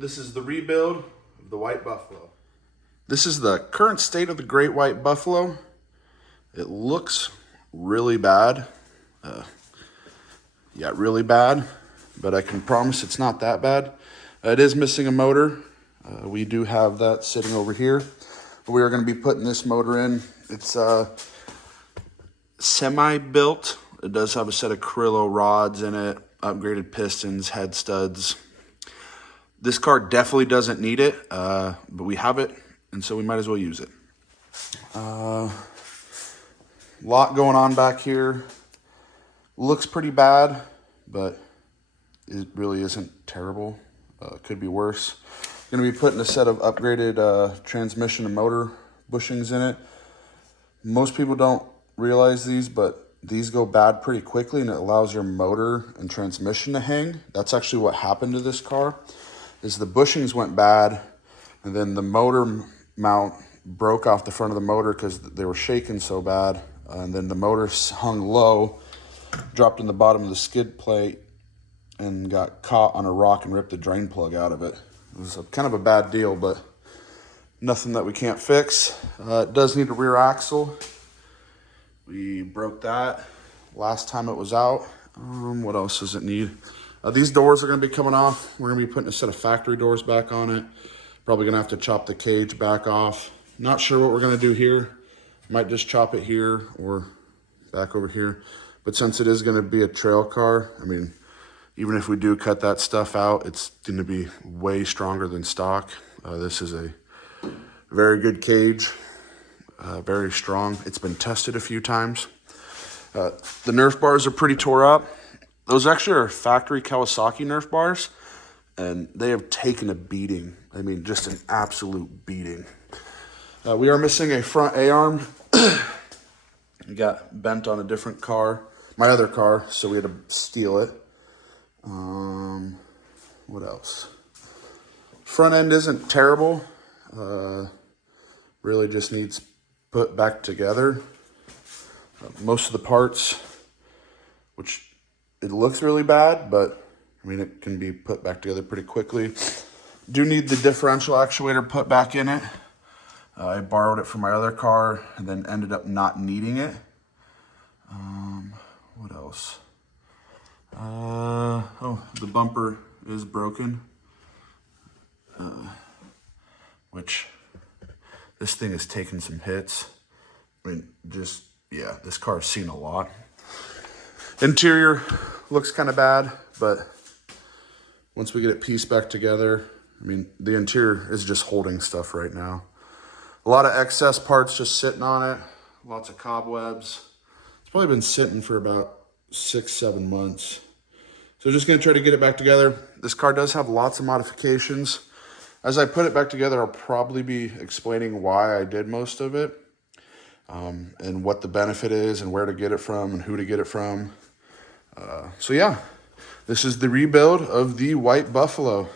This is the rebuild of the White Buffalo. This is the current state of the Great White Buffalo. It looks really bad. Yeah, really bad, but I can promise it's not that bad. It is missing a motor. We do have that sitting over here. We are going to be putting this motor in. It's semi-built. It does have a set of Crillo rods in it, upgraded pistons, head studs. This car definitely doesn't need it, but we have it, and so we might as well use it. Lot going on back here. Looks pretty bad, but it really isn't terrible. Could be worse. Going to be putting a set of upgraded transmission and motor bushings in it. Most people don't realize these, but these go bad pretty quickly, and it allows your motor and transmission to hang. That's actually what happened to this car, is the bushings went bad, and then the motor mount broke off the front of the motor because they were shaking so bad, and then the motor hung low, dropped in the bottom of the skid plate, and got caught on a rock and ripped the drain plug out of it. It was kind of a bad deal, but nothing that we can't fix. It does need a rear axle. We broke that last time it was out. What else does it need? These doors are going to be coming off. We're going to be putting a set of factory doors back on it. Probably going to have to chop the cage back off. Not sure what we're going to do here. Might just chop it here or back over here. But since it is going to be a trail car, I mean, even if we do cut that stuff out, it's going to be way stronger than stock. This is a very good cage, very strong. It's been tested a few times. The Nerf bars are pretty tore up. Those actually are factory Kawasaki Nerf bars, and they have taken a beating. I mean, just an absolute beating. We are missing a front A-arm. It got bent on a different car, my other car, so we had to steal it. What else? Front end isn't terrible. Really just needs put back together. Most of the parts, which it looks really bad, but I mean, it can be put back together pretty quickly. Do need the differential actuator put back in it. I borrowed it from my other car and then ended up not needing it. What else? Oh, the bumper is broken, which this thing has taken some hits. I mean, just, yeah, this car's seen a lot. Interior looks kind of bad, but once we get it pieced back together, I mean, the interior is just holding stuff right now. A lot of excess parts just sitting on it, lots of cobwebs. It's probably been sitting for about 6-7 months. So just gonna try to get it back together. This car does have lots of modifications. As I put it back together, I'll probably be explaining why I did most of it, and what the benefit is and where to get it from and who to get it from. So yeah, this is the rebuild of the White Buffalo.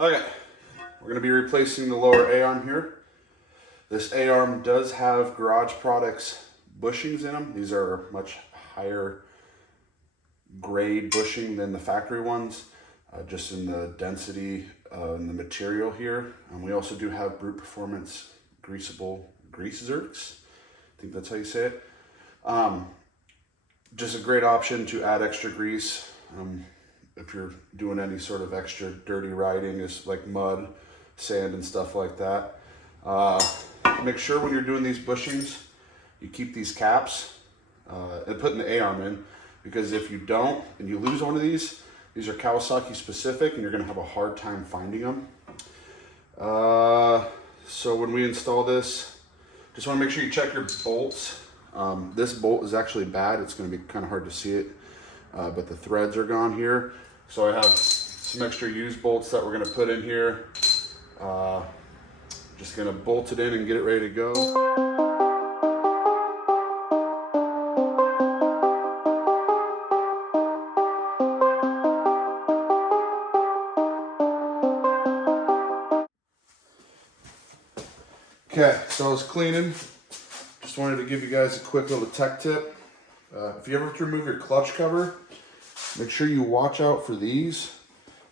Okay, we're going to be replacing the lower A-arm here. This A-arm does have Garage Products bushings in them. These are much higher grade bushing than the factory ones, just in the density and the material here. And we also do have Brute Performance greaseable grease zerks. I think that's how you say it. Just a great option to add extra grease. If you're doing any sort of extra dirty riding, is like mud, sand, and stuff like that. Make sure when you're doing these bushings, you keep these caps and putting the A-arm in, because if you don't and you lose one of these are Kawasaki specific and you're gonna have a hard time finding them. So when we install this, just wanna make sure you check your bolts. This bolt is actually bad. It's gonna be kind of hard to see it, but the threads are gone here. So I have some extra used bolts that we're gonna put in here. Just gonna bolt it in and get it ready to go. Okay, so I was cleaning. Just wanted to give you guys a quick little tech tip. If you ever have to remove your clutch cover, make sure you watch out for these.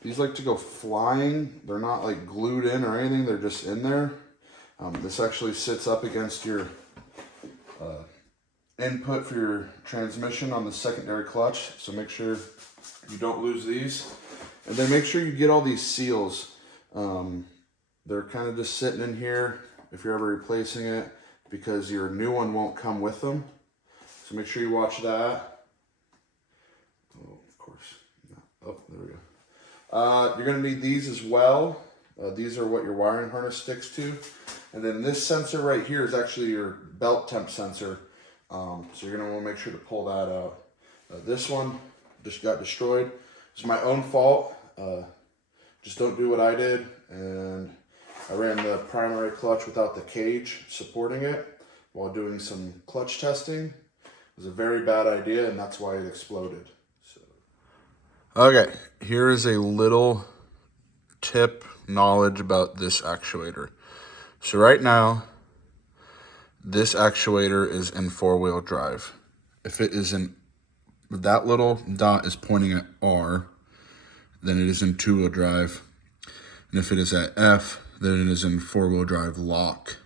These like to go flying. They're not like glued in or anything, they're just in there. This actually sits up against your input for your transmission on the secondary clutch, so make sure you don't lose these. And then make sure you get all these seals. They're kind of just sitting in here if you're ever replacing it, because your new one won't come with them. So make sure you watch that. Oh, of course. No. Oh, there we go. You're going to need these as well. These are what your wiring harness sticks to. And then this sensor right here is actually your belt temp sensor. So you're going to want to make sure to pull that out. This one just got destroyed. It's my own fault. Just don't do what I did. And I ran the primary clutch without the cage supporting it while doing some clutch testing. It was a very bad idea, and that's why it exploded. So. Okay, here is a little tip knowledge about this actuator. So right now, this actuator is in 4-wheel drive. If it is in, that little dot is pointing at R, then it is in 2-wheel drive. And if it is at F, then it is in 4-wheel drive lock.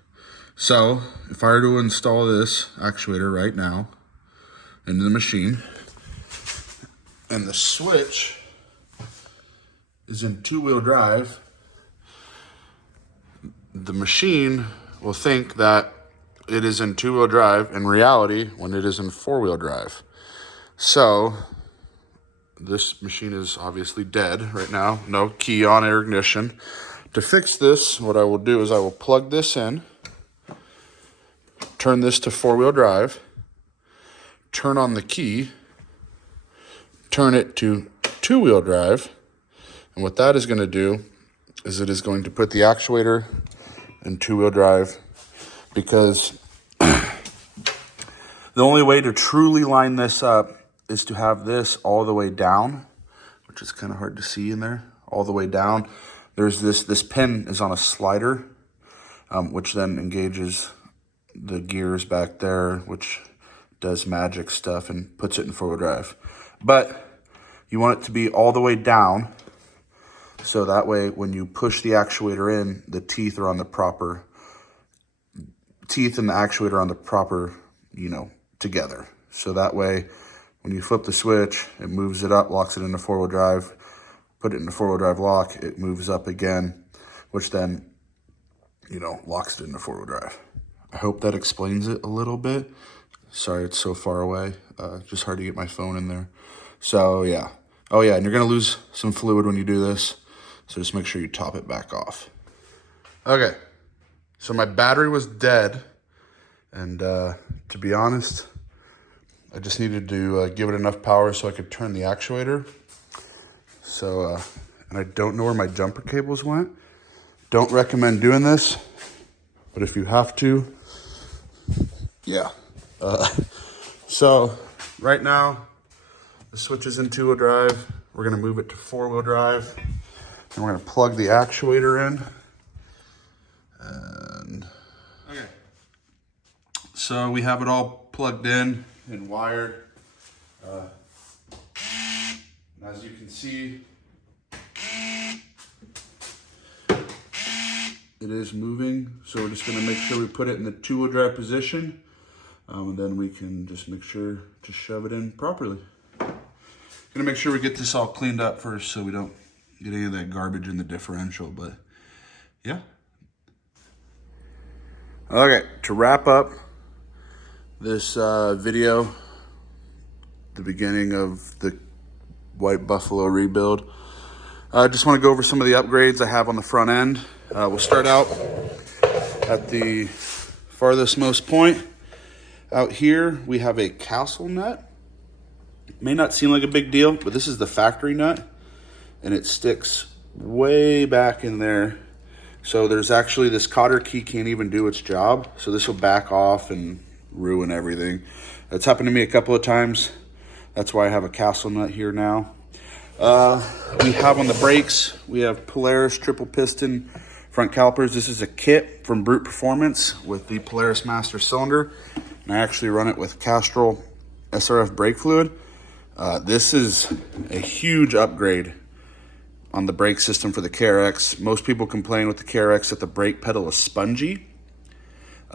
So if I were to install this actuator right now into the machine, and the switch is in 2-wheel drive, the machine will think that it is in 2-wheel drive in reality when it is in 4-wheel drive. So this machine is obviously dead right now, no key on or ignition. To fix this, what I will do is I will plug this in, turn this to 4-wheel drive, turn on the key, turn it to 2-wheel drive, and what that is going to do is it is going to put the actuator in 2-wheel drive, because the only way to truly line this up is to have this all the way down, which is kind of hard to see in there, all the way down. There's this pin is on a slider, which then engages the gears back there, which does magic stuff and puts it in 4-wheel drive. But you want it to be all the way down, so that way when you push the actuator in, the teeth are on the proper, teeth and the actuator are on the proper, together. So that way when you flip the switch, it moves it up, locks it into 4-wheel drive, put it in the 4-wheel drive lock, it moves up again, which then, locks it into 4-wheel drive. I hope that explains it a little bit. Sorry, it's so far away. Just hard to get my phone in there. So, yeah. Oh, yeah, and you're going to lose some fluid when you do this, so just make sure you top it back off. Okay, so my battery was dead, and to be honest, I just needed to give it enough power so I could turn the actuator. So, and I don't know where my jumper cables went. Don't recommend doing this, but if you have to, yeah. So right now, the switch is in 2-wheel drive. We're gonna move it to 4-wheel drive, and we're gonna plug the actuator in. And okay, so we have it all plugged in and wired. As you can see, it is moving. So we're just gonna make sure we put it in the 2-wheel drive position. And then we can just make sure to shove it in properly. Gonna make sure we get this all cleaned up first so we don't get any of that garbage in the differential, but yeah. Okay, to wrap up this video, the beginning of the White Buffalo rebuild, I just want to go over some of the upgrades I have on the front end. We'll start out at the farthest most point. Out here, we have a castle nut. It may not seem like a big deal, but this is the factory nut. and it sticks way back in there. So there's actually, this cotter key can't even do its job. So this will back off and ruin everything. That's happened to me a couple of times. That's why I have a castle nut here now. We have on the brakes, we have Polaris triple piston front calipers. This is a kit from Brute Performance with the Polaris Master Cylinder. And I actually run it with Castrol SRF brake fluid. This is a huge upgrade on the brake system for the KRX. Most people complain with the KRX that the brake pedal is spongy.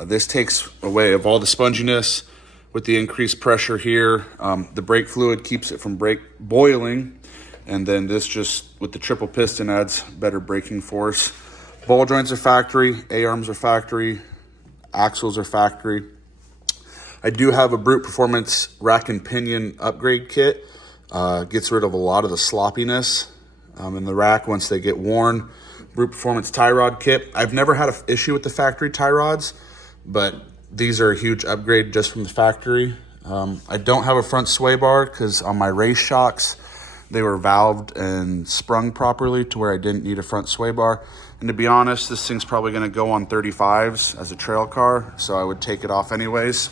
This takes away of all the sponginess with the increased pressure here. The brake fluid keeps it from brake boiling, and then this just, with the triple piston, adds better braking force. Ball joints are factory, A-arms are factory, axles are factory. I do have a Brute Performance rack and pinion upgrade kit. Gets rid of a lot of the sloppiness in the rack once they get worn. Brute Performance tie rod kit. I've never had an issue with the factory tie rods, but these are a huge upgrade just from the factory. I don't have a front sway bar because on my race shocks, they were valved and sprung properly to where I didn't need a front sway bar. And to be honest, this thing's probably gonna go on 35s as a trail car, so I would take it off anyways.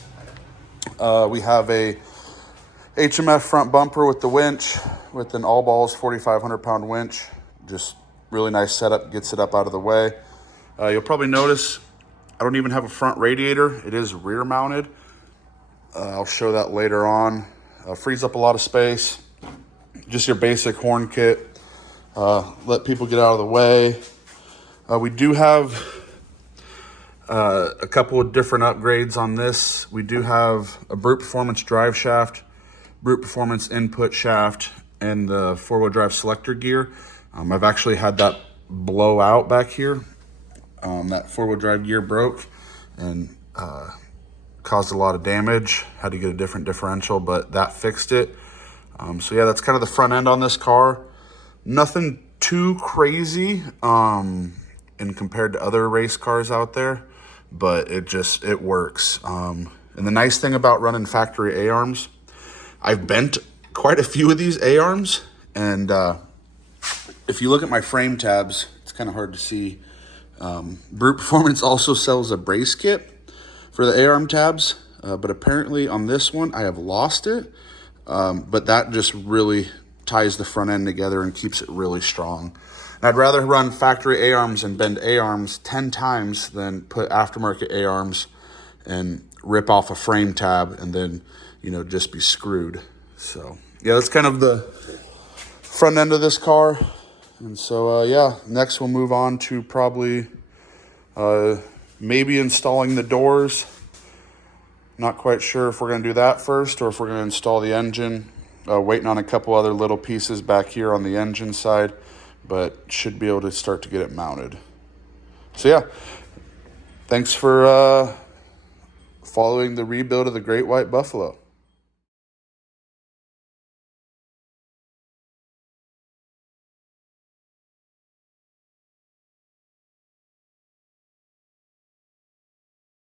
We have a HMF front bumper with the winch, with an all balls 4,500 pound winch. Just really nice setup, gets it up out of the way. You'll probably notice I don't even have a front radiator. It is rear mounted. I'll show that later on. Frees up a lot of space. Just your basic horn kit. Let people get out of the way. We do have a couple of different upgrades on this. We do have a Brute Performance drive shaft, Brute Performance input shaft, and the four-wheel drive selector gear. I've actually had that blow out back here. That four-wheel drive gear broke and caused a lot of damage. Had to get a different differential, but that fixed it. So yeah, that's kind of the front end on this car. Nothing too crazy in compared to other race cars out there, but it works. And the nice thing about running factory A-arms, I've bent quite a few of these A-arms, and if you look at my frame tabs, it's kind of hard to see. Brute Performance also sells a brace kit for the A-arm tabs, but apparently on this one I have lost it, but that just really ties the front end together and keeps it really strong. And I'd rather run factory A-arms and bend A-arms 10 times than put aftermarket A-arms and rip off a frame tab and then, you know, just be screwed. So yeah, that's kind of the front end of this car. And so yeah, next we'll move on to probably maybe installing the doors. Not quite sure if we're going to do that first or if we're going to install the engine. Waiting on a couple other little pieces back here on the engine side, but should be able to start to get it mounted. So yeah, thanks for following the rebuild of the Great White Buffalo.